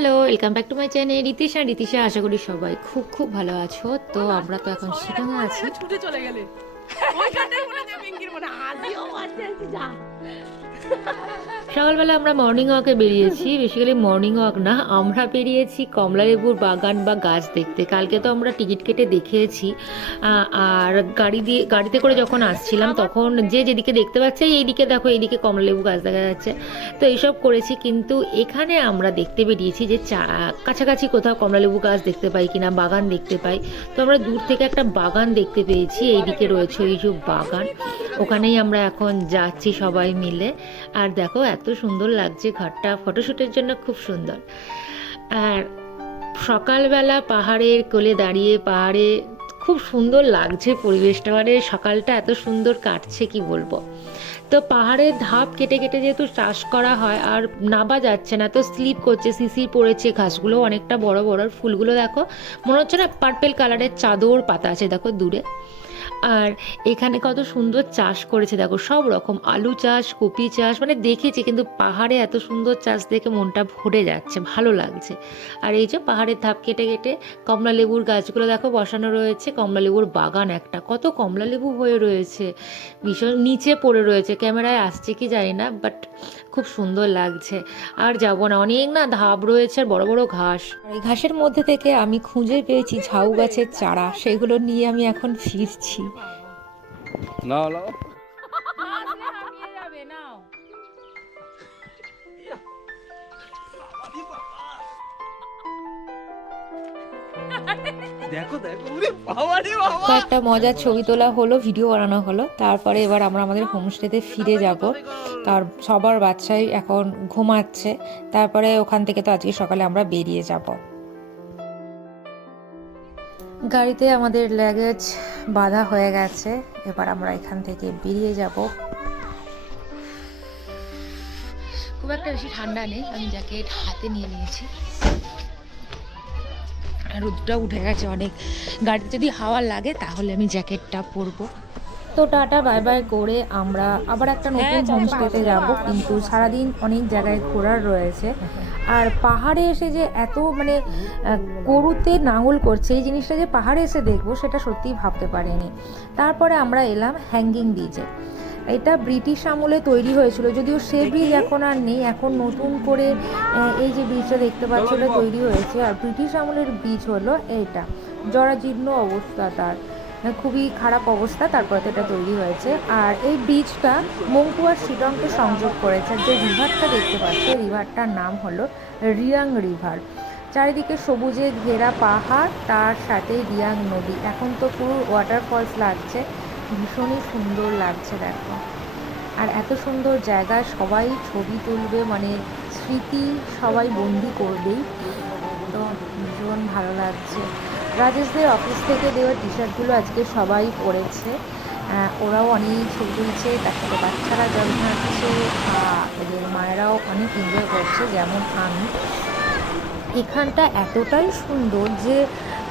Hello, welcome back to my channel Ritisha. আশা করি সবাই খুব খুব ভালো আছো। তো আমরা তো এখন শিলংয়ে আছি। ছুটে চলে গেলে ওইখানটায় মনে যে পিঙ্কির মনে হাসিও পাচ্ছে যা। সকালবেলা আমরা মর্নিং ওয়াকে বেরিয়েছি। বেসিক্যালি মর্নিং ওয়াক না, আমরা বেরিয়েছি কমলালেবুর বাগান বা গাছ দেখতে। কালকে তো আমরা টিকিট কেটে দেখেছি। আর গাড়িতে করে যখন আসছিলাম তখন যে যেদিকে দেখতে পাচ্ছে এইদিকে দেখো, এইদিকে কমলালেবু গাছ দেখা যাচ্ছে। তো এইসব করেছি, কিন্তু এখানে আমরা দেখতে বেরিয়েছি যে কাছাকাছি কোথাও কমলালেবু গাছ দেখতে পাই কিনা, বাগান দেখতে পাই। তো আমরা দূর থেকে একটা বাগান দেখতে পেয়েছি, এইদিকে রয়েছে ওই যে বাগান, ওখানেই আমরা এখন যাচ্ছি সবাই মিলে। আর দেখো এত সুন্দর লাগছে ঘরটা, ফটোশ্যুটের জন্য খুব সুন্দর। আর সকালবেলা পাহাড়ের কোলে দাঁড়িয়ে পাহাড়ে খুব সুন্দর লাগছে পরিবেশটা, মানে সকালটা এত সুন্দর কাটছে কি বলবো। তো পাহাড়ের ধাপ কেটে কেটে যেহেতু চাষ করা হয় আর নাবা যাচ্ছে না, তো স্লিপ করছে, শিশির পড়েছে, ঘাসগুলো অনেকটা বড় বড়, আর ফুলগুলো দেখো মনে হচ্ছে না পার্পেল কালারের চাদর পাতা আছে দেখো দূরে। আর এখানে কত সুন্দর চাষ করেছে দেখো, সব রকম আলু চাষ, কপি চাষ, মানে দেখেছি, কিন্তু পাহাড়ে এত সুন্দর চাষ দেখে মনটা ভরে যাচ্ছে, ভালো লাগছে। আর এই যে পাহাড়ের ধাপ কেটে কেটে কমলা লেবুর গাছগুলো দেখো বসানো রয়েছে, কমলা লেবুর বাগান একটা, কত কমলা লেবু হয়ে রয়েছে, ভীষণ নিচে পড়ে রয়েছে, ক্যামেরায় আসছে কি জানি না, বাট খুব সুন্দর লাগছে। আর যাবো না, অনেক না ধাপ রয়েছে আর বড় বড় ঘাস, আর এই ঘাসের মধ্যে থেকে আমি খুঁজে পেয়েছি ঝাউ গাছের চারা, সেগুলো নিয়ে আমি এখন ফিরছি। নাও নাও হাঁপিয়ে যাবে নাও। দেখো দেখো ওরে বাবা রে বাবা। কয়েকটা মজার ছবি তোলা হলো, ভিডিও বানানো হলো, তারপরে এবার আমরা আমাদের হোমস্টেতে ফিরে যাব। কার সবার বাচ্চাই এখন ঘুমাচ্ছে, তারপরে ওখান থেকে তো আজকে সকালে আমরা বেরিয়ে যাব। গাড়িতে আমাদের লাগেজ বাঁধা হয়ে গেছে, এবার আমরা এখান থেকে বেরিয়ে যাব। খুব একটা বেশি ঠান্ডা নেই, আমি জ্যাকেট হাতে নিয়ে নিয়েছি। রোদটা উঠে গেছে অনেক, গাড়িতে যদি হাওয়া লাগে তাহলে আমি জ্যাকেটটা পরবো। তো টাটা বাই বাই করে আমরা আবার একটা নতুন হোমস্টেতে যাব, কিন্তু সারাদিন অনেক জায়গায় ঘোরার রয়েছে। আর পাহাড়ে এসে যে এত মানে গরুতে নাঙল করছে, এই জিনিসটা যে পাহাড়ে এসে দেখবো সেটা সত্যিই ভাবতে পারিনি। তারপরে আমরা এলাম হ্যাঙ্গিং ব্রিজে। এটা ব্রিটিশ আমলে তৈরি হয়েছিল, যদিও সে ব্রিজ এখন আর নেই, এখন নতুন করে এই যে ব্রিজটা দেখতে পাচ্ছ এটা তৈরি হয়েছে। আর ব্রিটিশ আমলের ব্রিজ হলো এইটা, জরাজীর্ণ অবস্থা তার, খুবই খারাপ অবস্থা, তারপরে তো এটা তৈরি হয়েছে। আর এই ব্রিজটা মংপু আর শিলংকে সংযোগ করেছে। যে রিভারটা দেখতে পাচ্ছ, রিভারটার নাম হলো রিয়াং রিভার। চারিদিকে সবুজে ঘেরা পাহাড়, তার সাথে রিয়াং নদী, এখন তো পুরো ওয়াটারফলস লাগছে, ভীষণই সুন্দর লাগছে দেখো। আর এত সুন্দর জায়গায় সবাই ছবি তুলবে, মানে স্মৃতি সবাই বন্দি করবেই, তো ভীষণ ভালো লাগছে। রাজেশদের অফিস থেকে দেওয়া টি শার্টগুলো আজকে সবাই পরেছে, ওরাও অনেক ছবি তুলছে, তার সাথে বাচ্চারা জল ঘাটছে, ওদের মায়েরাও অনেক এনজয় করছে, যেমন আমি। এখানটা এতটাই সুন্দর যে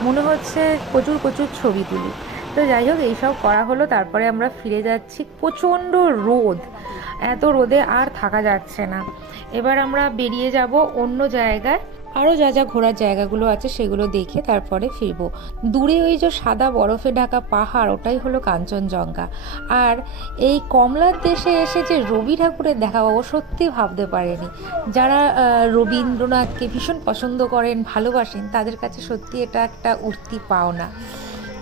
মনে হচ্ছে প্রচুর প্রচুর ছবি তুলি। তো যাই হোক, এইসব করা হলো, তারপরে আমরা ফিরে যাচ্ছি। প্রচণ্ড রোদ, এত রোদে আর থাকা যাচ্ছে না। এবার আমরা বেরিয়ে যাব অন্য জায়গায়, আরও যা যা ঘোরার জায়গাগুলো আছে সেগুলো দেখে তারপরে ফিরবো। দূরে ওই যে সাদা বরফে ঢাকা পাহাড়, ওটাই হলো কাঞ্চনজঙ্ঘা। আর এই কমলার দেশে এসে যে রবি ঠাকুরের দেখা পাবো সত্যি ভাবতে পারিনি। যারা রবীন্দ্রনাথকে ভীষণ পছন্দ করেন, ভালোবাসেন, তাদের কাছে সত্যি এটা একটা উঠতি পাওনা।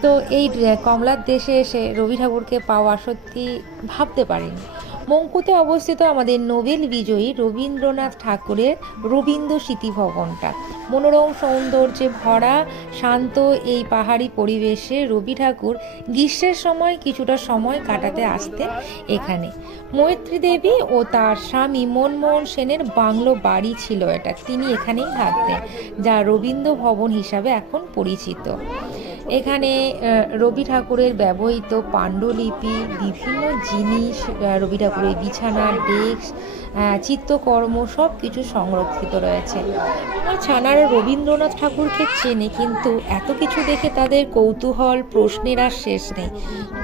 তো এই কমলার দেশে এসে রবি ঠাকুরকে পাওয়া সত্যি ভাবতে পারিনি। মঙ্কুতে অবস্থিত আমাদের নোবেল বিজয়ী রবীন্দ্রনাথ ঠাকুরের রবীন্দ্র স্মৃতিভবনটা, মনোরম সৌন্দর্যে ভরা শান্ত এই পাহাড়ি পরিবেশে রবি ঠাকুর গ্রীষ্মের সময় কিছুটা সময় কাটাতে আসতেন এখানে। মৈত্রী দেবী ও তার স্বামী মনমোহন সেনের বাংলো বাড়ি ছিল এটা, তিনি এখানেই থাকতেন, যা রবীন্দ্র ভবন হিসাবে এখন পরিচিত। এখানে রবি ঠাকুরের ব্যবহৃত পাণ্ডুলিপি, বিভিন্ন জিনিস, রবি ঠাকুরের বিছানা, ডেস্ক, চিত্রকর্ম সব কিছু সংরক্ষিত রয়েছে। আমার ছানারা রবীন্দ্রনাথ ঠাকুরকে চেনে, কিন্তু এত কিছু দেখে তাদের কৌতূহল, প্রশ্নের আর শেষ নেই।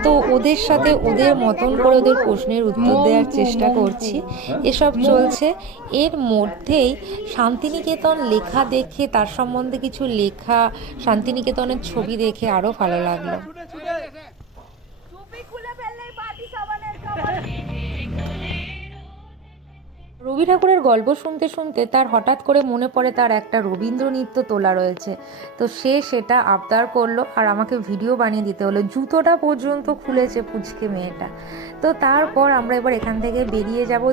তো ওদের সাথে ওদের মতন করে ওদের প্রশ্নের উত্তর দেওয়ার চেষ্টা করছি। এসব চলছে। এর মধ্যেই শান্তিনিকেতন লেখা দেখে, তার সম্বন্ধে কিছু লেখা, শান্তিনিকেতনের ছবি দেখে আরও ভালো লাগলো। রবি ঠাকুরের গল্প শুনতে শুনতে তার হঠাৎ করে মনে পড়ে তার একটা রবীন্দ্র নৃত্য তোলা রয়েছে। তো সে সেটা আবদার করলো আর আমাকে ভিডিও বানিয়ে দিতে হলো। জুতোটা পর্যন্ত খুলেছে পুচকে মেয়েটা। তো তারপর আমরা এবার এখান থেকে বেরিয়ে যাব।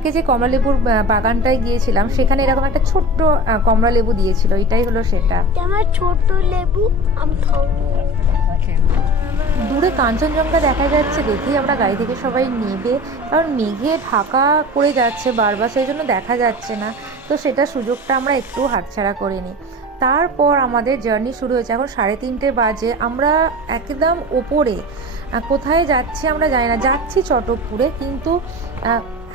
কালকে যে কমলালেবুর বাগানটায় গিয়েছিলাম, সেখানে এরকম একটা ছোট্ট কমলালেবু দিয়েছিল। এটাই হলো সেটা। আমার ছোট লেবু আমি খাবো। দূরে কাঞ্চনজঙ্ঘা দেখা যাচ্ছে দেখেই আমরা গাড়ি থেকে সবাই নেবে, কারণ মেঘে ঢাকা পড়ে যাচ্ছে বারবার, সেই জন্য দেখা যাচ্ছে না। তো সেটা সুযোগটা আমরা একটু হাতছাড়া করিনি। তারপর আমাদের জার্নি শুরু হয়েছে। এখন 3:30 বাজে। আমরা একদম ওপরে, কোথায় যাচ্ছি আমরা জানি না। যাচ্ছি চটকপুরে, কিন্তু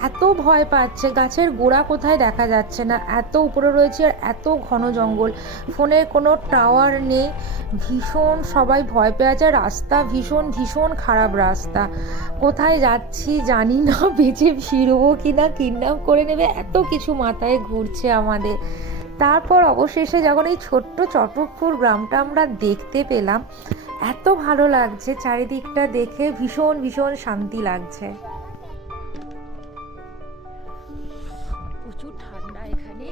এত ভয় পাচ্ছে, গাছের গোড়া কোথায় দেখা যাচ্ছে না, এত উপরে রয়েছে আর এত ঘন জঙ্গল, ফোনের কোনো টাওয়ার নেই। ভীষণ সবাই ভয় পেয়ে আছে। রাস্তা ভীষণ ভীষণ খারাপ রাস্তা। কোথায় যাচ্ছি জানি না, বেঁচে ফিরবো কিনা, কিডন্যাপ করে নেবে, এত কিছু মাথায় ঘুরছে আমাদের। তারপর অবশেষে যখন এই ছোট্ট চটকপুর গ্রামটা আমরা দেখতে পেলাম, এত ভালো লাগছে চারিদিকটা দেখে, ভীষণ ভীষণ শান্তি লাগছে। প্রচুর ঠান্ডা এখানে।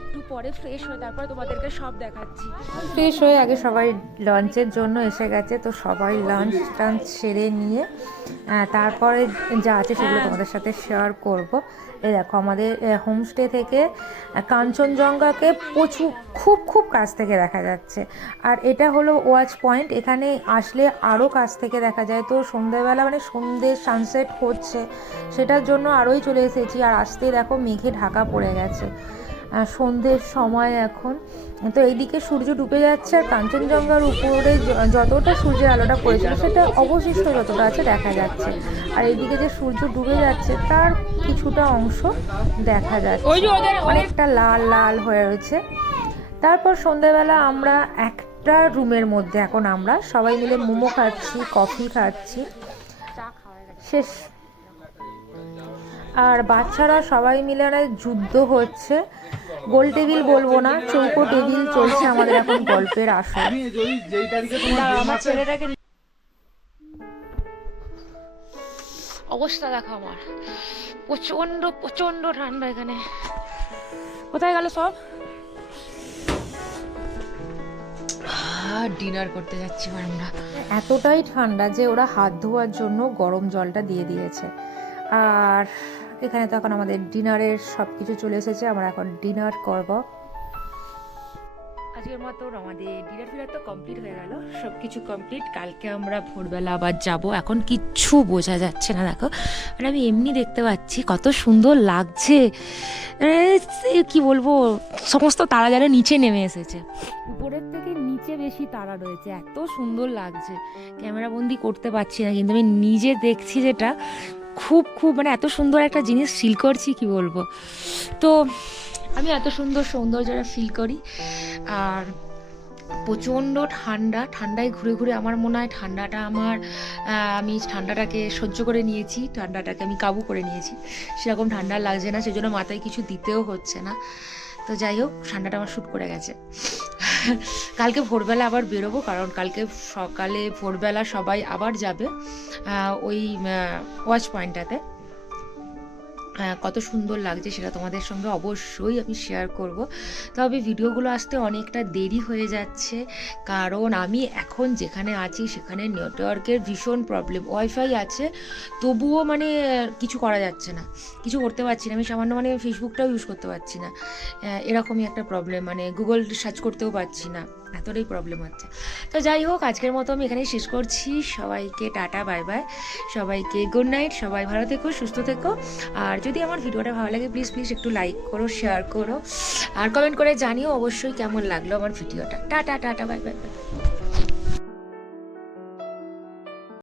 একটু পরে ফ্রেশ হয়ে তারপরে তোমাদেরকে সব দেখাচ্ছি। ফ্রেশ হয়ে আগে সবাই লাঞ্চের জন্য এসে গেছে। তো সবাই লাঞ্চ টাঞ্চ সেরে নিয়ে তারপরে যা আছে সেগুলো তোমাদের সাথে শেয়ার করব। এই দেখো, আমাদের হোমস্টে থেকে কাঞ্চনজঙ্ঘাকে খুব খুব কাছ থেকে দেখা যাচ্ছে। আর এটা হলো ওয়াচ পয়েন্ট। এখানে আসলে আরও কাছ থেকে দেখা যায়। তো সন্ধ্যেবেলা মানে সন্ধ্যে সানসেট হচ্ছে, সেটার জন্য আরোই চলে এসেছি। আর আসতেই দেখো মেঘে ঢাকা পড়ে গেছে, সন্ধ্যের সময় এখন। তো এইদিকে সূর্য ডুবে যাচ্ছে, আর কাঞ্চনজঙ্ঘার উপরে যতটা সূর্যের আলোটা পড়েছিল সেটা অবশিষ্ট যতটা আছে দেখা যাচ্ছে। আর এইদিকে যে সূর্য ডুবে যাচ্ছে তার কিছুটা অংশ দেখা যাচ্ছে, অনেকটা লাল লাল হয়ে রয়েছে। তারপর সন্ধ্যেবেলা আমরা একটা রুমের মধ্যে এখন আমরা সবাই মিলে মোমো খাচ্ছি, কফি খাচ্ছি, শেষ। আর বাচ্চারা সবাই মিলে যুদ্ধ হচ্ছে। গোল টেবিল বলবো না, চৌকো টেবিল চলছে আমাদের এখন গল্পের আসর। অবস্থা দেখো আমার, প্রচন্ড প্রচন্ড ঠান্ডা এখানে। কোথায় গেল সব? ডিনার করতে যাচ্ছি আমরা। এতটাই ঠান্ডা যে ওরা হাত ধোয়ার জন্য গরম জলটা দিয়ে দিয়েছে। আর এখানে তো এখন আমাদের ডিনারের সব কিছু চলে এসেছে, আমরা এখন ডিনার করব। আজকের মতো আমাদের ডিনার তো কমপ্লিট হয়ে গেল, সব কিছু কমপ্লিট। কালকে আমরা ভোরবেলা আবার যাব। এখন কিচ্ছু বোঝা যাচ্ছে না, দেখো মানে আমি এমনি দেখতে পাচ্ছি কত সুন্দর লাগছে। কি বলবো, সমস্ত তারা যেন নিচে নেমে এসেছে। উপরের থেকে নিচে বেশি তারা রয়েছে, এত সুন্দর লাগছে। ক্যামেরা বন্দি করতে পারছি না, কিন্তু আমি নিজে দেখছি যেটা খুব খুব মানে এত সুন্দর একটা জিনিস ফিল করছি, কি বলবো। তো আমি এত সুন্দর সৌন্দর্যটা ফিল করি। আর প্রচণ্ড ঠান্ডায় ঘুরে ঘুরে আমার মনে হয় আমি ঠান্ডাটাকে সহ্য করে নিয়েছি, ঠান্ডাটাকে আমি কাবু করে নিয়েছি। সেরকম ঠান্ডা লাগছে না, সেজন্য মাথায় কিছু দিতেও হচ্ছে না। তো যাই হোক, ঠান্ডাটা আমার শ্যুট করে গেছে। কালকে ভোরবেলা আবার বেরোবো, কারণ কালকে সকালে ভোরবেলা সবাই আবার যাবে ওই ওয়াচ পয়েন্টটাতে। কত সুন্দর লাগছে সেটা তোমাদের সঙ্গে অবশ্যই আমি শেয়ার করব। তবে ভিডিওগুলো আসতে অনেকটা দেরি হয়ে যাচ্ছে, কারণ আমি এখন যেখানে আছি সেখানে নেটওয়ার্কের ভীষণ প্রবলেম। ওয়াইফাই আছে, তবুও মানে কিছু করা যাচ্ছে না, কিছু করতে পারছি না। আমি সামান্য ফেসবুকটাও ইউজ করতে পারছি না, এরকমই একটা প্রবলেম। গুগল সার্চ করতেও পারছি না, এতটাই প্রবলেম হচ্ছে। তো যাই হোক, আজকের মতো আমি এখানেই শেষ করছি। সবাইকে টাটা, বাই বাই, সবাইকে গুড নাইট, সবাই ভালো থেকো, সুস্থ থেকো। আর যদি আমার ভিডিওটা ভালো লাগে প্লিজ প্লিজ একটু লাইক করো, শেয়ার করো, আর কমেন্ট করে জানিও অবশ্যই কেমন লাগলো আমার ভিডিওটা। Tata tata, bye bye bye.